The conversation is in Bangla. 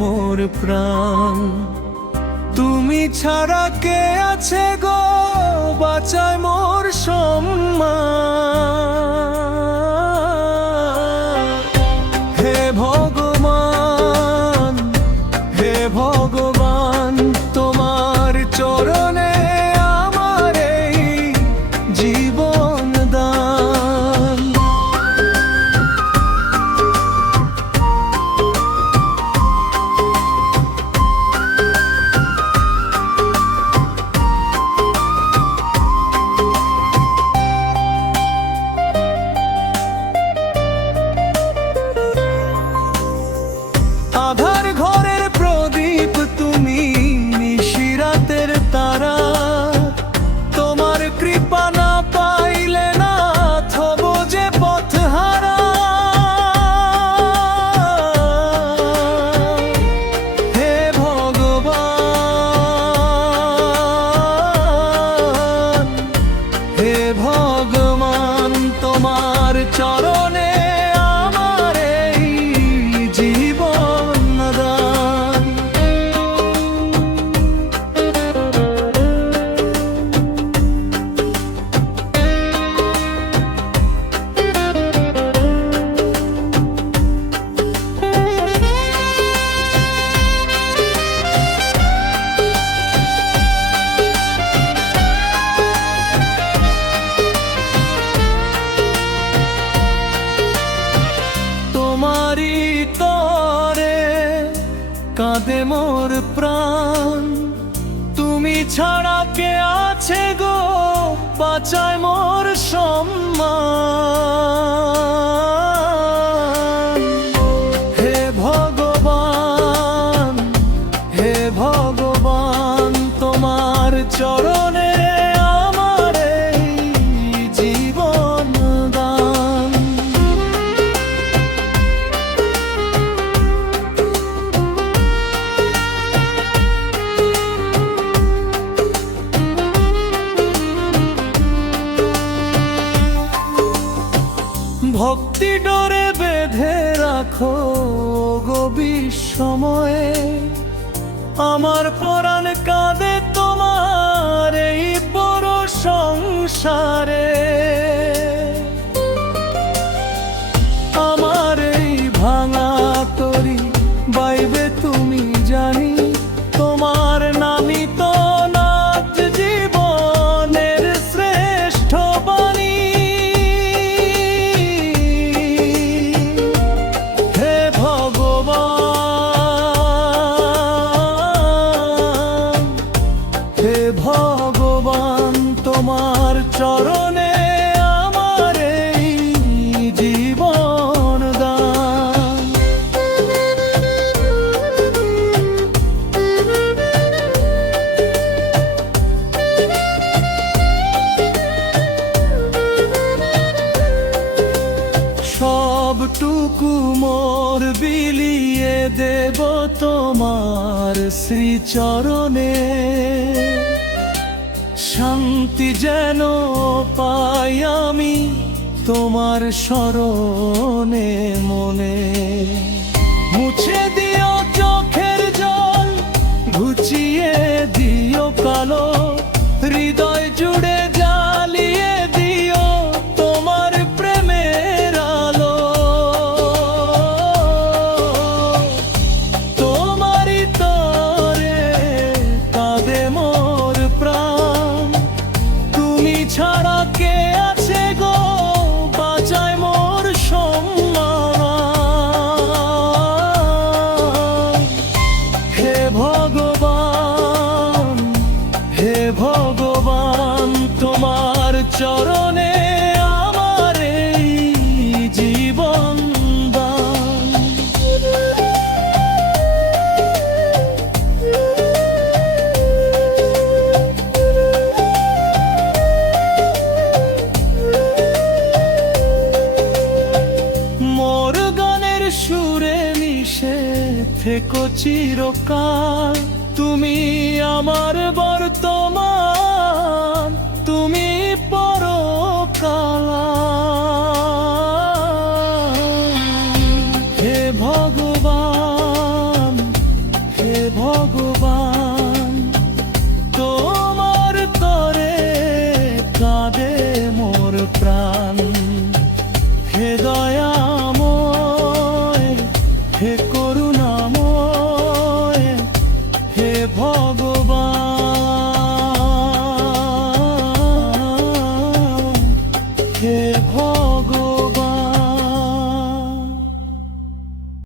মোর প্রাণ। তুমি ছাড়া কে আছে গো বাঁচায় মোর সম্মান। হে ভগবান, হে ভগবান, তোমার চরণে আমার এই জীবন দান। আধার ঘরের প্রদীপ তুমি, নিশিরাতের তারা, তোমার কৃপা না পাইলে না থব যে পথহারা। হে ভগবান, হে ভগবান, তোমার চরণে আমার এই জীবন দান। তোমারি তরে কাঁদে মোর প্রাণ। তুমি ছাড়া কে আছে গো বাঁচায় মোর সম্মান। হে ভগবান, হে ভগবান, তোমার চরণে আমার এই জীবন দান। ভক্তি ডোরে বেঁধে রাখো গো বিশ্বময়ে, আমার পরাণ কাঁদে তোমার এই বড় সংসারে। আমার এই ভাঙা তরি বাইবে তুমি জানি, তোমার নামই তো নাথ জীবনের শ্রেষ্ঠ বাণী। হে ভগবান, হে ভগবান, তোমার চরণে আমার এই জীবন দান। সবটুকু মোর বিলিয়ে দেব তোমার শ্রীচরণে, শান্তি যেন পাই আমি তোমার শরণে মনে। মুছে দিও চোখের জল, ঘুচিয়ে দিও কালো, হৃদয় জুড়ে জ্বালিয়ে দিও তোমার প্রেমের আলো। তোমারই তরে কাঁদে মোর প্রাণ। তুমি ছাড়া কে আছে গো বাঁচায় মোর সম্মান। হে ভগবান, হে ভগবান, তোমার চরণে আমার এই জীবন দান। মোর গানের সুরে মিশে থেকো চিরকাল, তুমি আমার বর্তমান, তুমি পরকাল। হে ভগবান, ভগবান।